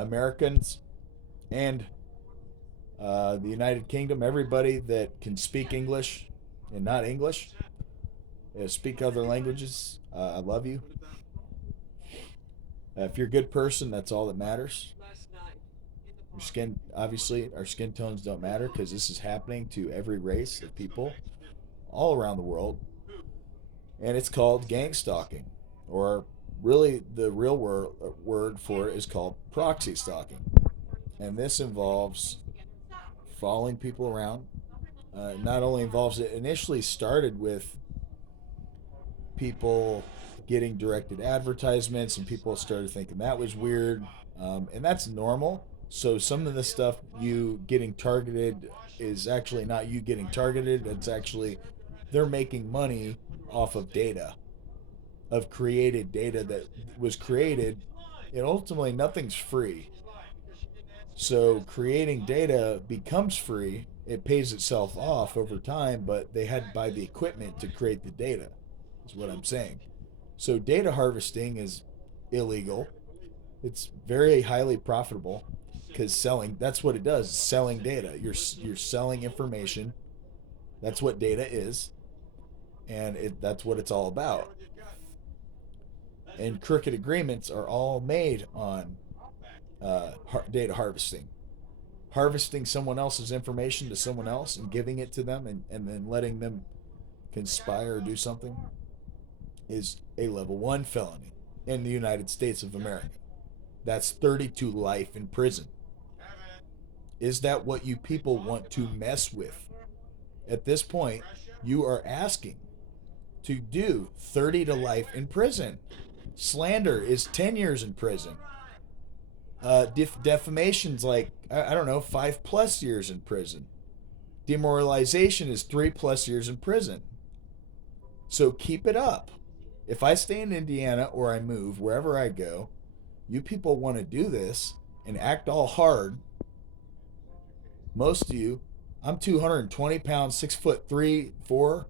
Americans and the United Kingdom, everybody that can speak English and not English, speak other languages. I love you. If you're a good person, that's all that matters. Your skin, obviously, our skin tones don't matter because this is happening to every race of people all around the world. And it's called gang stalking, or really the real word for it is called proxy stalking. And this involves following people around. Not only involves it initially started with people getting directed advertisements, and people started thinking that was weird, and that's normal. So some of the stuff you getting targeted is actually not you getting targeted. It's actually they're making money off of data, of created data that was created, and ultimately nothing's free. So creating data becomes free. It pays itself off over time, but they had to buy the equipment to create the data, is what I'm saying. So data harvesting is illegal. It's very highly profitable because selling, that's what it does, selling data. You're selling information. That's what data is, and that's what it's all about. And crooked agreements are all made on data harvesting. Harvesting someone else's information to someone else and giving it to them, and then letting them conspire or do something is a level 1 felony in the United States of America. That's 32 life in prison. Is that what you people want to mess with? At this point, you are asking to do 30 to life in prison. Slander is 10 years in prison. Defamation's like, I don't know, 5+ years in prison. Demoralization is 3+ years in prison. So keep it up. If I stay in Indiana or I move wherever I go, you people want to do this and act all hard. Most of you, I'm 220 pounds, 6'3", 4.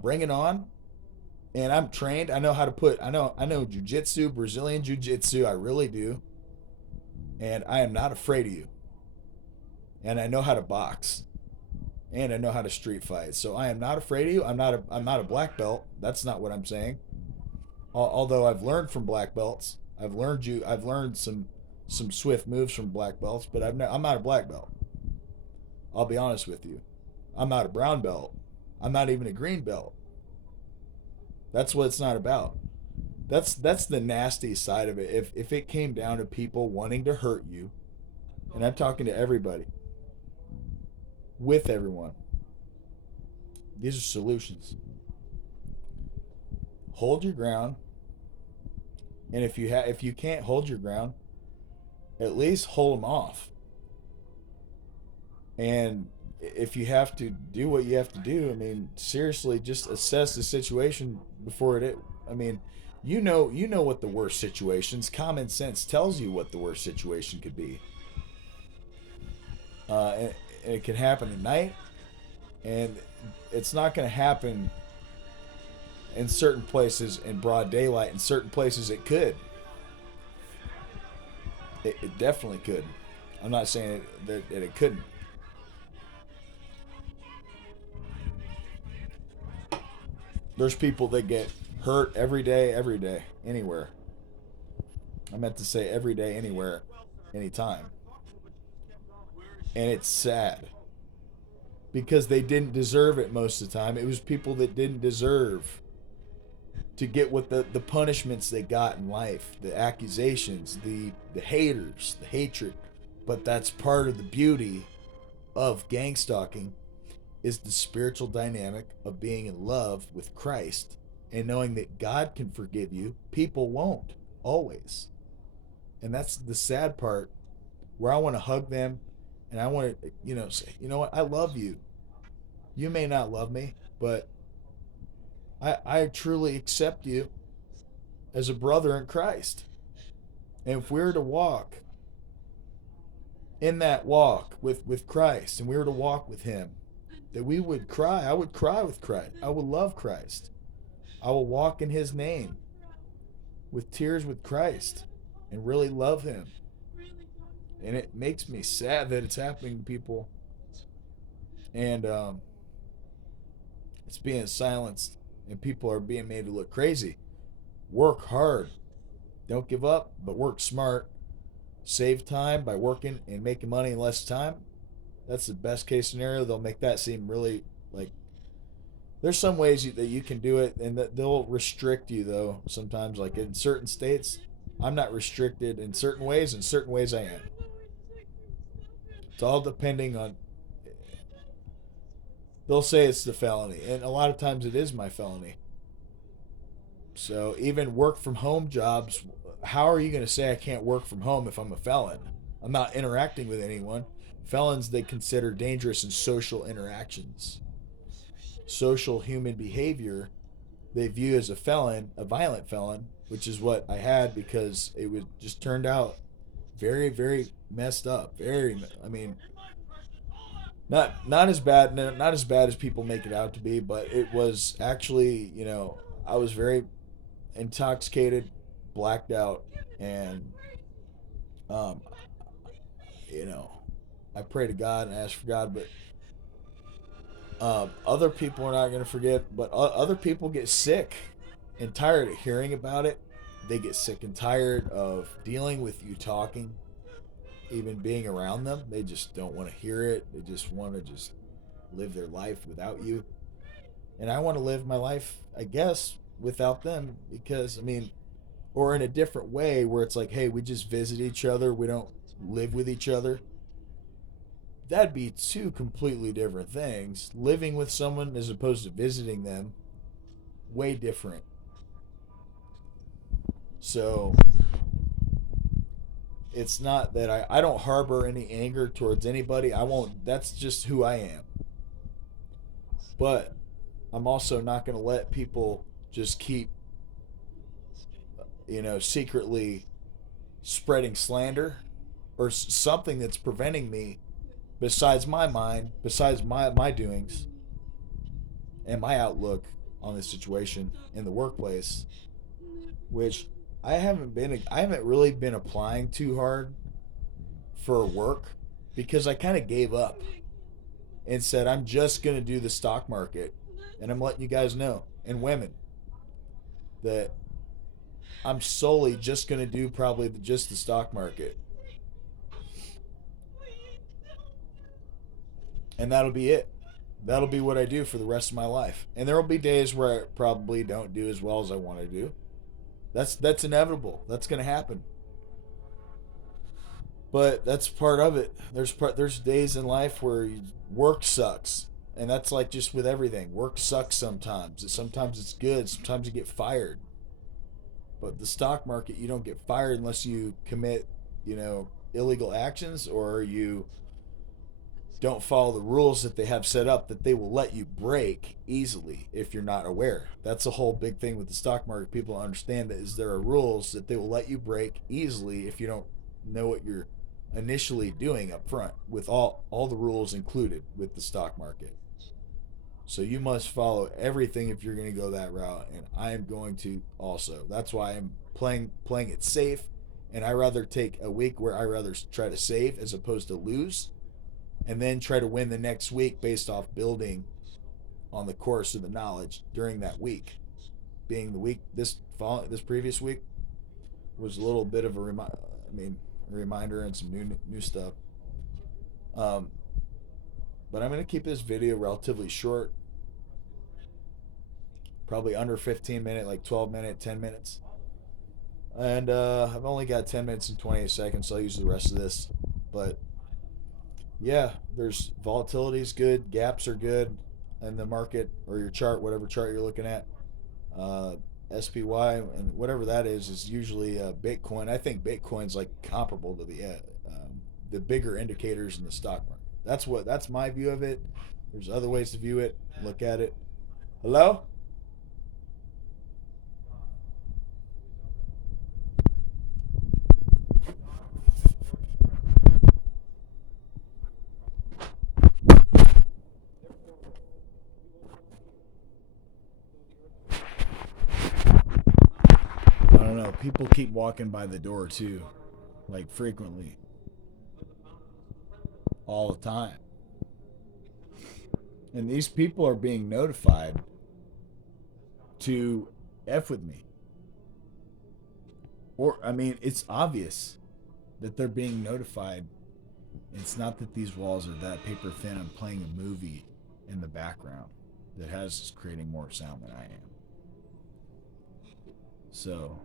Bring it on. And I'm trained. I know how to put. I know jujitsu, Brazilian jiu-jitsu. I really do. And I am not afraid of you. And I know how to box. And I know how to street fight. So I am not afraid of you. I'm not a black belt. That's not what I'm saying. Although I've learned from black belts. I've learned some swift moves from black belts, but I'm not a black belt. I'll be honest with you. I'm not a brown belt. I'm not even a green belt. That's what it's not about. That's the nasty side of it. If it came down to people wanting to hurt you, and I'm talking to everybody, with everyone, these are solutions. Hold your ground, and if you can't hold your ground, at least hold them off. And if you have to do what you have to do, I mean, seriously, just assess the situation before it. I mean, you know what the worst situations. Common sense tells you what the worst situation could be. And it can happen at night, and it's not going to happen in certain places in broad daylight. In certain places, it could. It definitely could. I'm not saying that it couldn't. There's people that get hurt every day, anywhere. I meant to say every day, anywhere, anytime. And it's sad because they didn't deserve it most of the time. It was people that didn't deserve to get what the punishments they got in life, the accusations, the haters, the hatred. But that's part of the beauty of gang stalking is the spiritual dynamic of being in love with Christ and knowing that God can forgive you. People won't always. And that's the sad part where I want to hug them and I want to, say, you know what? I love you. You may not love me, but I truly accept you as a brother in Christ. And if we were to walk in that walk with Christ and we were to walk with him, that we would cry. I would cry with Christ. I would love Christ. I will walk in his name with tears with Christ. and really love him. And it makes me sad that it's happening to people, and it's being silenced, and people are being made to look crazy. Work hard, don't give up, but work smart. Save time by working and making money in less time. That's the best case scenario. They'll make that seem really like there's some ways that you can do it, and that they'll restrict you though. Sometimes, like in certain states, I'm not restricted in certain ways. In certain ways, I am. It's all depending on. They'll say it's the felony, and a lot of times it is my felony. So even work from home jobs, how are you going to say I can't work from home if I'm a felon? I'm not interacting with anyone. Felons they consider dangerous in social interactions. Social human behavior they view as a felon, a violent felon, which is what I had because it was just turned out very, very messed up. Very, I mean, not as bad, not as bad as people make it out to be, but it was actually, I was very intoxicated, blacked out, and um, you know, I pray to God and ask for God, but other people are not going to forget, but other people get sick and tired of hearing about it. They get sick and tired of dealing with you talking, even being around them. They just don't want to hear it. They just want to just live their life without you. And I want to live my life, I guess, without them because, I mean, or in a different way where it's like, hey, we just visit each other. We don't live with each other. That'd be two completely different things. Living with someone as opposed to visiting them, way different. So it's not that I don't harbor any anger towards anybody. I won't, that's just who I am. But I'm also not going to let people just keep, secretly spreading slander or something that's preventing me besides my mind, besides my doings and my outlook on this situation in the workplace, which I haven't really been applying too hard for work because I kind of gave up and said I'm just going to do the stock market, and I'm letting you guys know and women that I'm solely just going to do probably just the stock market, and that'll be it. That'll be what I do for the rest of my life. And there will be days where I probably don't do as well as I want to do. That's inevitable. That's going to happen. But that's part of it. There's days in life where work sucks, and that's like just with everything. Work sucks sometimes. Sometimes it's good. Sometimes you get fired. But the stock market, you don't get fired unless you commit, illegal actions or you don't follow the rules that they have set up that they will let you break easily if you're not aware. That's a whole big thing with the stock market. People don't understand that is there are rules that they will let you break easily if you don't know what you're initially doing up front with all the rules included with the stock market. So you must follow everything if you're going to go that route, and I am going to also. That's why I'm playing it safe, and I rather take a week where I rather try to save as opposed to lose, and then try to win the next week based off building on the course of the knowledge during that week. Being the week this previous week was a little bit of a reminder and some new stuff. Um, but I'm gonna keep this video relatively short, probably under 15 minute, like 12 minute, 10 minutes. And I've only got 10 minutes and 28 seconds, so I'll use the rest of this. But yeah, there's volatility is good, gaps are good in the market or your chart, whatever chart you're looking at. Uh, SPY and whatever that is usually Bitcoin. I think Bitcoin's like comparable to the bigger indicators in the stock market. That's my view of it. There's other ways to view it, look at it. Hello? I don't know. people keep walking by the door too, like frequently, all the time. And these people are being notified to F with me. Or, I mean, it's obvious that they're being notified. It's not that these walls are that paper thin. I'm playing a movie in the background that has creating more sound than I am. So